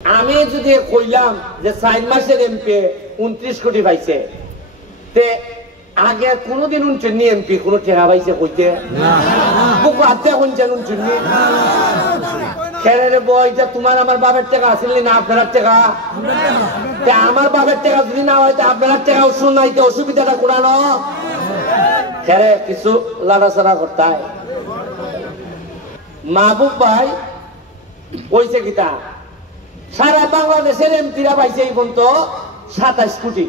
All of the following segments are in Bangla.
আমি যদি কইলাম যে 4 মাসের এমপি 29 কোটি পাইছে, তে আগে কোনদিন 29 এমপি কোন টাকা পাইছে কইতে না, বুকু হাতে কোনছেন 29 খেরে বইটা তোমার আমার বাবার টাকা আসল না আপনার টাকা, তে আমার বাবার টাকা যদি না হয় তা আপনার টাকা শুনাইতে অসুবিধাটা কোরানো খেরে কিছু লাড়াছাড়া করতে হয়। মাহবুব ভাই কইছে কিতা সারা বাংলাদেশের এমপিরা পাইছে এই পর্যন্ত 27 কোটি,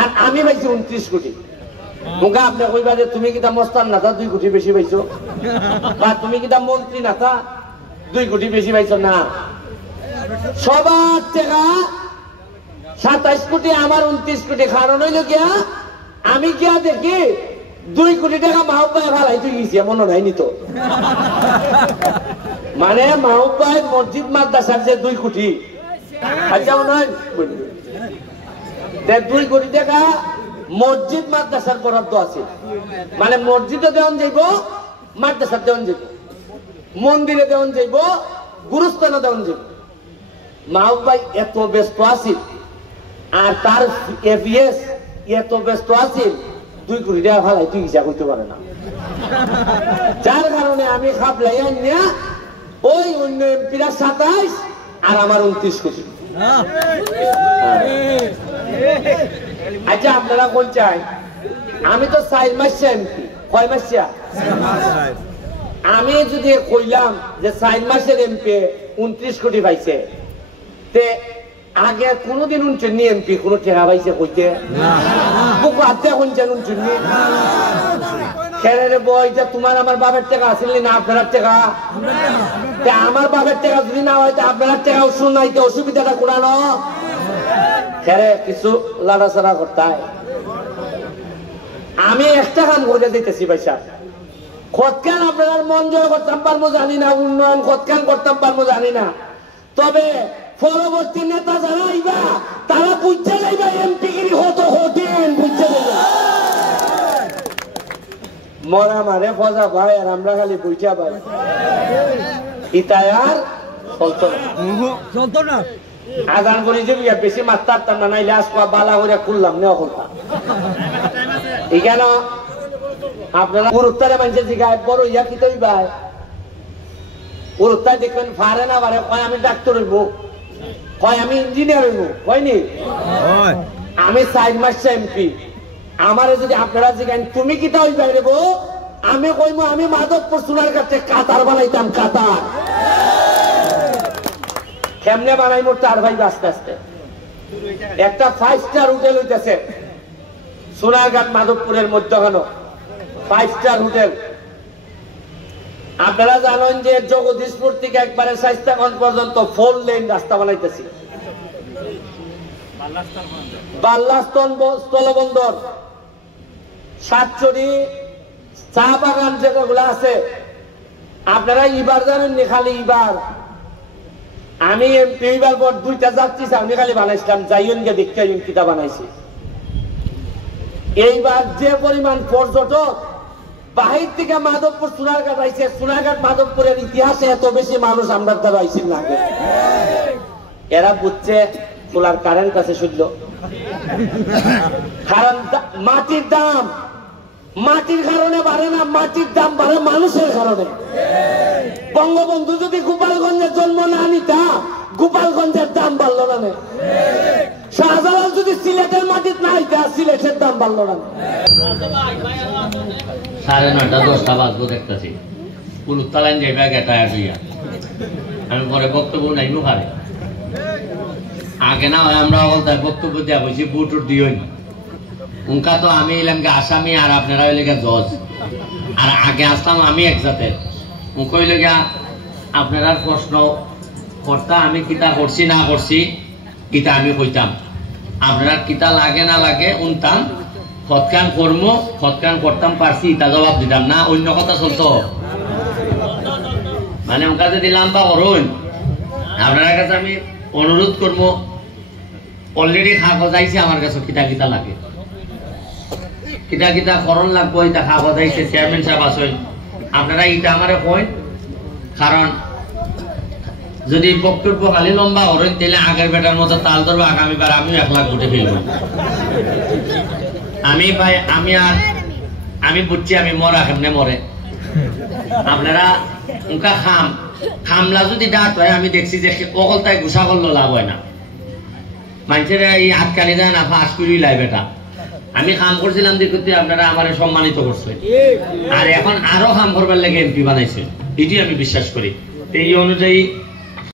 আর আমি পাইছি 29 কোটি। মুখা আপনি কইবা যে তুমি কিতা মস্তান না তা 2 কোটি বেশি পাইছো, বা তুমি কিতা মন্ত্রী না তা 2 কোটি বেশি পাইছো না। সবার টাকা 27 কোটি, আমার 29 কোটি। কারণ হইল গিয়া আমি গিয়া দেখি 2 কোটি টাকা মাহবুব ভাই ভালাই তুই গেছি মনে নাই নিত, মানে মাহবুব ভাই মসজিদ মাদ্রাসার যে 2 কোটি, আচ্ছা মনে হয় 2 কোটি টাকা মসজিদ মাদ্রাসার বরাদ্দ আছে, মানে মসজিদে দেওয়ান যাইব, মাদ্রাসা দেওয়ান যাইব, মন্দিরে দেওয়ান যাইব, গুরুস্থানে দেওয়ান যাইব। মাহবুব ভাই এত ব্যস্ত আছিল আর তার এভিএস এত ব্যস্ত আছিল 2 কোটি টাকা ভালাই তুই হিসাব করতে পারে না, যার কারণে আমি খাবলাই আনিয়া ওই অন্য এমপিরা 27 আর আমার 29 কোটি। আচ্ছা আপনারা কোন চাই? আমি তো 4 মাস এমপি, কয় মাস? আমি যদি কইলাম যে 4 মাসের এমপি 29 কোটি পাইছে, তে আগে কোনদিন 29 এমপি কোন টাকা পাইছে কইতে না, বুকু হাতে কোনছেন 29 খেরে বইটা তোমার আমার বাবার টাকা আসল না আপনার টাকা, তে আমার বাবার টাকা যদি না হয় তা আপনার টাকা শুনাইতে অসুবিধাটা কোরানো খেরে কিছু লাড়াছাড়া করতে হয়। আমি একটা কাম করে দিতেছি পয়সা খতকান আপনার মন জয় করতাম পারবো জানি না, উন্নয়ন খতকান করতাম পারবো জানি না, তবে পরবর্তী নেতা যারা আইবা তারা বুঝতে যাইবা এমপি গিরি হতো হতেন, বুঝতে যাইবা মরা মারে ফজা ভাই আর আমরা খালি বুঝা ভাই ইতায়ার চলতো না। আজান করি যে বেশি মারতাম না, নাইলে আসবা বালা করে খুললাম না খুলতা এখানে আপনারা উত্তরে মানুষের জিগায় বড় ইয়া কি তৈরি ভাই উত্তর দেখবেন ফারে না পারে, কয় আমি ডাক্তার হইব, কয় আমি ইঞ্জিনিয়ার হইব, হয়নি আমি 4 মাস এমপি। আমারে যদি আপনারা জিগান তুমি কিটা হইবা রেব, আমি কইমু আমি মাধবপুর সোনার কাছে কাতার বানাইতাম, কাতার কেমনে বানাইমু তার ভাই আস্তে আস্তে। একটা 5 স্টার হোটেল হইতেছে সোনারঘাট মাধবপুরের মধ্যখানে, 5 স্টার হোটেল। আপনারা জানেন যে জগদীশপুর থেকে একবারে শাইস্তাগঞ্জ পর্যন্ত 4 লেন রাস্তা বানাইতেছি, বাল্লা স্থলবন্দর, সাতচুরি চা বাগান যেগুলো আছে আপনারা এবার জানেন নি, খালি এবার আমি এমপি এবার পর 2টা যাচ্ছি আমি খালি বানাইছিলাম, যাইন গে দেখতে কিতা বানাইছি। এইবার যে পরিমাণ পর্যটক বাহির থেকে মাধবপুর সোনারঘাট আইছে, সোনারঘাট মাধবপুরের ইতিহাসে এত বেশি মানুষ আমরা দ্বারা আইছিল না, এরা বুঝছে সোলার কারেন্ট কাছে শুনল, কারণ মাটির দাম মাটির কারণে বাড়ে না, মাটির দাম বাড়ে মানুষের কারণে। বঙ্গবন্ধু যদি গোপালগঞ্জের জন্ম না নিতা গোপালগঞ্জের দাম বাড়লো না, শাহজালাল যদি সিলেটের মাটির না আইতা সিলেটের দাম বাড়লো না। 9:30 10টা বাজবো দেখতেছি পুলুত্তালাইন যাইবা গেটায় দিয়া, আমি পরে বক্তব্য নাইমু পারে আগে না হয় আমরা অগলতায় বক্তব্য দেওয়া বলছি বুটুর দিও না উনকা, তো আমি এলাম গে আসামি আর আপনারা হইলে গে জজ, আর আগে আসলাম আমি এক জাতের উনক হইলে গা আপনারা প্রশ্ন করতা আমি কিতা করছি না করছি কিতা আমি কইতাম, আপনারা কিতা লাগে না লাগে উনতাম, খতকান কর্ম খতকান করতাম পারছি তা জবাব দিতাম না, অন্য কথা চলতো। মানে উনকা যদি লাম্বা করুন আপনার কাছে আমি অনুরোধ করবো, অলরেডি কাগজ আইছে আমার কাছে কিতা কিতা লাগে, কিতা কিতা করণ লাগবো, এটা কাগজ আইছে, চেয়ারম্যান সাহেব আসেন আপনারা এটা আমারে কইন, কারণ যদি বক্তব্য খালি লম্বা করেন তাহলে আগের বেটার মতো তাল ধরবো, আগামীবার আমিও 1 লাখ ভোটে ফেলব। আমি ভাই আমি বুঝছি আমি মরা কেমনে মরে। আপনারা উনকা খামলা যদি ডাট হয়, আমি দেখছি যে অকলতায় ঘুষা করলো লাভ হয় না, মানুষের এই আটকানি দেয় না, ফাঁস করি লাই বেটা। আমি কাম করছিলাম দেখতে আপনারা আমার সম্মানিত করছে, আর এখন আরো কাম করবার লাগে এমপি বানাইছে, এটি আমি বিশ্বাস করি। এই অনুযায়ী